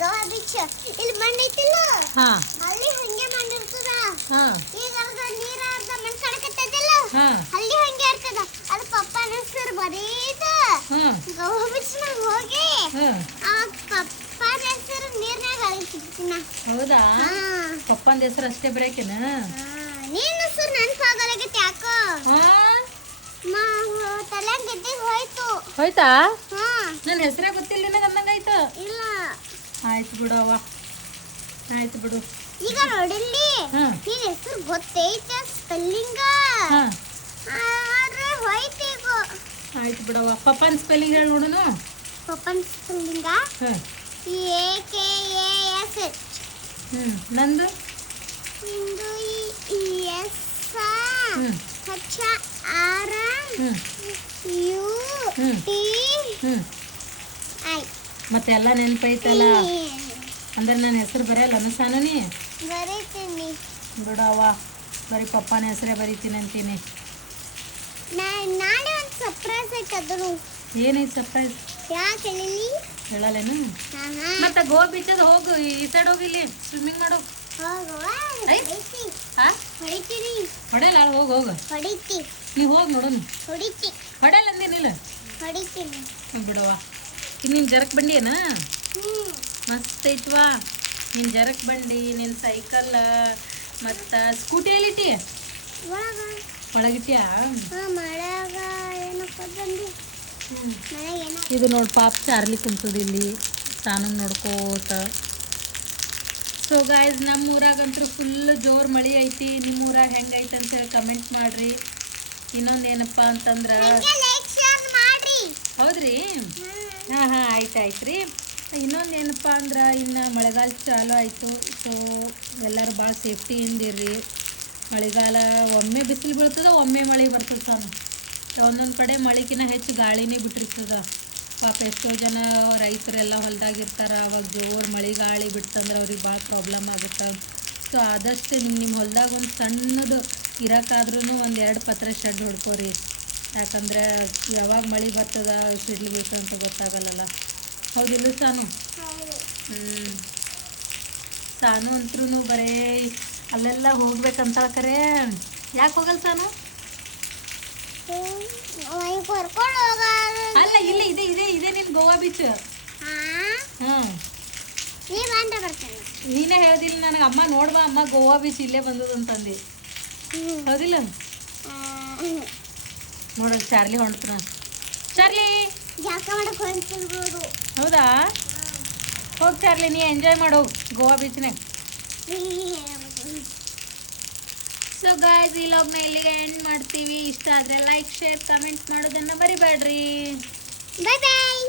Goa beach ಇಲ್ಲಿ ಮಣ್ಣು ಐತಿಲ್ಲ ಹಾ ಅಲ್ಲಿ ಹಂಗೆ ಮಾಡಿರ್ತದ ಹಾ ಈಗ ಅರ್ಧ ನೀರ ಅರ್ಧ ಮಣ್ಣು ಕಣಕತ್ತೈತಲ್ಲ ಹಾ ಅಲ್ಲಿ ಹಂಗೆ ಇರ್ತದ ಅದು ಪಪ್ಪನ ಹೆಸರು ಬರೀತ ಹಾ ಗೋವಾ ಬೀಚ್ನಾಗ ಹೋಗಿ ಹಾ ಆ ಪಪ್ಪನ ಹೆಸರು ನೀರ್ನಾಗ ಅಳಿಸಿರ್ತೀನ ಹೌದಾ ಹಾ ಪಪ್ಪಂದ ಹೆಸರು ಅಷ್ಟೇ ಬರೆಯಕೇನ ನೀನ್ ಹೆಸರು ನೆನ್ಪಾಗಲಾಗೈತೆ ಯಾಕೋ ತಲೆಂಗ್ ಗೆದ್ದಿಗೆ ಹೋಯ್ತು ಹೋಯ್ತಾ ಹಾ ನನ್ನ ಹೆಸರೇ ಗೊತ್ತಿಲ್ಲ ನಿನಗೆ ಅಂದಂಗಾಯ್ತು ಇಲ್ಲ ಆಯ್ತು ಬಿಡು ಅವ್ವ ಆಯ್ತು ಬಿಡು ಈಗ ನೋಡಿಲ್ಲಿ ಹಾ ನಿನ್ ಹೆಸರು ಗೊತ್ತೈತೆ ಸ್ಪೆಲ್ಲಿಂಗ ಹಾ ಆದ್ರೆ ಹೋಯ್ತು ಈಗ ಆಯ್ತು ಬಿಡವ್ವ ಪಪ್ಪನ ಸ್ಪೆಲ್ಲಿಂಗ್ ಹೇಳಿ ನೋಡುನು ಪಪ್ಪನ್ ಸ್ಪೆಲ್ಲಿಂಗ ಹಾಂ AKASH ನಂದು ನಿಂದು ES ಹ್ಮ್ HR ಹ್ಮ್ UTI ಹ್ಮ್ ಮತ್ತೆ ಎಲ್ಲ ನೆನಪೈತಲ್ಲ ಅಂದ್ರೆ ನನ್ನ ಹೆಸರು ಬರೆಯಲ್ಲ ಅನಸಾನನಿ ಬರೀತೀನಿ ಬಿಡವ್ವ ಬರೀ ಪಪ್ಪನ ಹೆಸರೇ ಬರೀತೀನಿ ಅಂತೀನಿ ನಾಳೆ ಒಂದು ಸರ್ಪ್ರೈಸ್ ಐತದ್ರು ಏನೈತೆ ಸರ್ಪ್ರೈಸ್ ಯಾಕೆ ಹೇಳಿ ಹೇಳಲ್ಲೇನು ಹಾ ಮತ್ತೆ ಗೋವಾ ಬೀಚದ ಹೋಗು ಈ ಸೈಡ್ ಹೋಗಿ ಇಲ್ಲಿ ಸ್ವಿಮ್ಮಿಂಗ್ ಮಾಡು ಹೋಗುವ ಐ? ಹೊಡಿತಿ ಹಾ ಹೊಡಿತೀರಿ ಹೊಡೆಯಲ್ಲ ಹೋಗಿ ಹೋಗು ಹೊಡಿತಿ ನೀವು ಹೋಗಿ ನೋಡೋಣ ಹೊಡಿತಿ ಹೊಡೆಯಲ್ಲ ಅಂದೇನಿಲ್ಲ ಹೊಡಿತೀನಿ ಬಿಡವ್ವ ಇನ್ನು ನಿನ್ನ ಜರಕ್ ಬಂಡಿ ಏನ ಹ್ಮ್ ಮಸ್ತ್ ಐತ್ವಾ ನಿನ್ನ ಜರಕ್ ಬಂಡಿ ನಿನ್ನ ಸೈಕಲ್ ಮತ್ತು ಸ್ಕೂಟಿ ಎಲ್ಲಿಟ್ಟಿ ಒಳಗ ಒಳಗಿಟ್ಯಾ ಮಳೆಯಾಗ ಏನಪ್ಪ ಬಂದು ಮಳೆಗೆ ಏನೋ ಇದು ನೋಡಿ ಪಾಪ ಚಾರ್ಲಿ ಕುಂತದ ಇಲ್ಲಿ ಸಾನು ನೋಡ್ಕೋತ ಸೊ ಗಾಯ್ಸ್ ನಮ್ಮ ಊರಾಗಂತೂ ಫುಲ್ ಜೋರು ಮಳೆ ಐತಿ ನಿಮ್ಮ ಊರಾಗ ಹೆಂಗೈತೆ ಅಂತ ಹೇಳಿ ಕಮೆಂಟ್ ಮಾಡಿರಿ ಇನ್ನೊಂದು ಏನಪ್ಪ ಅಂತಂದ್ರೆ ಲೈಕ್ ಶೇರ್ ಮಾಡ್ರಿ ಹೌದ್ರಿ ಹಾಂ ಹಾಂ ಆಯ್ತು ರೀ ಇನ್ನೊಂದು ಏನಪ್ಪ ಅಂದ್ರೆ ಇನ್ನು ಮಳೆಗಾಲ ಚಾಲು ಆಯಿತು ಸೊ ಎಲ್ಲರೂ ಭಾಳ ಸೇಫ್ಟಿಯಿಂದ ಇರ್ರಿ ಮಳೆಗಾಲ ಒಮ್ಮೆ ಬಿಸಿಲು ಬೀಳ್ತದೆ ಒಮ್ಮೆ ಮಳೆ ಬರ್ತದೆ ಸಾನು ಒಂದೊಂದು ಕಡೆ ಮಳೆಗಿನ ಹೆಚ್ಚು ಗಾಳಿನೇ ಬಿಟ್ಟಿರ್ತದೆ ಪಾಪ ಎಷ್ಟೋ ಜನ ರೈತರೆಲ್ಲ ಹೊಲದಾಗಿರ್ತಾರೆ ಅವಾಗ ಜೋರು ಮಳೆ ಗಾಳಿ ಬಿಡ್ತಂದ್ರೆ ಅವ್ರಿಗೆ ಭಾಳ ಪ್ರಾಬ್ಲಮ್ ಆಗುತ್ತೆ ಸೊ ಆದಷ್ಟು ನಿಮ್ಮ ಹೊಲದಾಗ ಒಂದು ಸಣ್ಣದು ಇರೋಕ್ಕಾದ್ರೂ ಒಂದು 2 ಪತ್ರ ಶೆಡ್ ಹೊಡ್ಕೋರಿ ಯಾಕಂದ್ರೆ ಯಾವಾಗ ಮಳೆ ಬರ್ತದ ಸಿಡ್ಲಿಬೇಕು ಅಂತ ಗೊತ್ತಾಗಲ್ಲಲ್ಲ ಹೌದಿಲ್ಲ ಸಾನು ಸಾನು ಅಂತರೂ ಬರೇ ಅಲ್ಲೆಲ್ಲ ಹೋಗ್ಬೇಕಂತ ಕರೆ ಯಾಕೆ ಹೋಗಲ್ಲ ಸಾನು ಕರ್ಕೊಂಡು ಹೋಗ ಅಲ್ಲ ಇಲ್ಲ ಇದೆ ನಿನ್ನ ಗೋವಾ ಬೀಚ್ ಹಾಂ ನೀ ಬಂದ ಬರ್ತೇನೆ ನೀನೇ ಹೇಳ್ದಿಲ್ಲ ನನಗೆ ಅಮ್ಮ ನೋಡ್ಬಾ ಅಮ್ಮ ಗೋವಾ ಬೀಚ್ ಇಲ್ಲೇ ಬಂದದಂತಂದು ಹೌದಿಲ್ಲ ನೋಡಲ್ ಚಾರ್ಲಿ ಹೊಂಟ್ರ ಚಾರ್ಲಿ ಜಾಕ ಮಾಡಕ್ ಹೊಂಟಿರ್ಬೋದು ಹೌದಾ ಹೋಗಿ ಚಾರ್ಲಿ ನೀ ಎಂಜಾಯ್ ಮಾಡು ಗೋವಾ ಬೀಚ್ನಾಗ ಸೊ ಗಾಯ್ಸ್ ಈ ಲಾಗ್ನ ಇಲ್ಲಿಗೆ ಎಂಡ್ ಮಾಡ್ತೀವಿ ಇಷ್ಟ ಆದರೆ ಲೈಕ್ ಶೇರ್ ಕಮೆಂಟ್ ಮಾಡೋದನ್ನು ಮರಿಬೇಡ್ರಿ ಬಾಯ್ ಬಾಯ್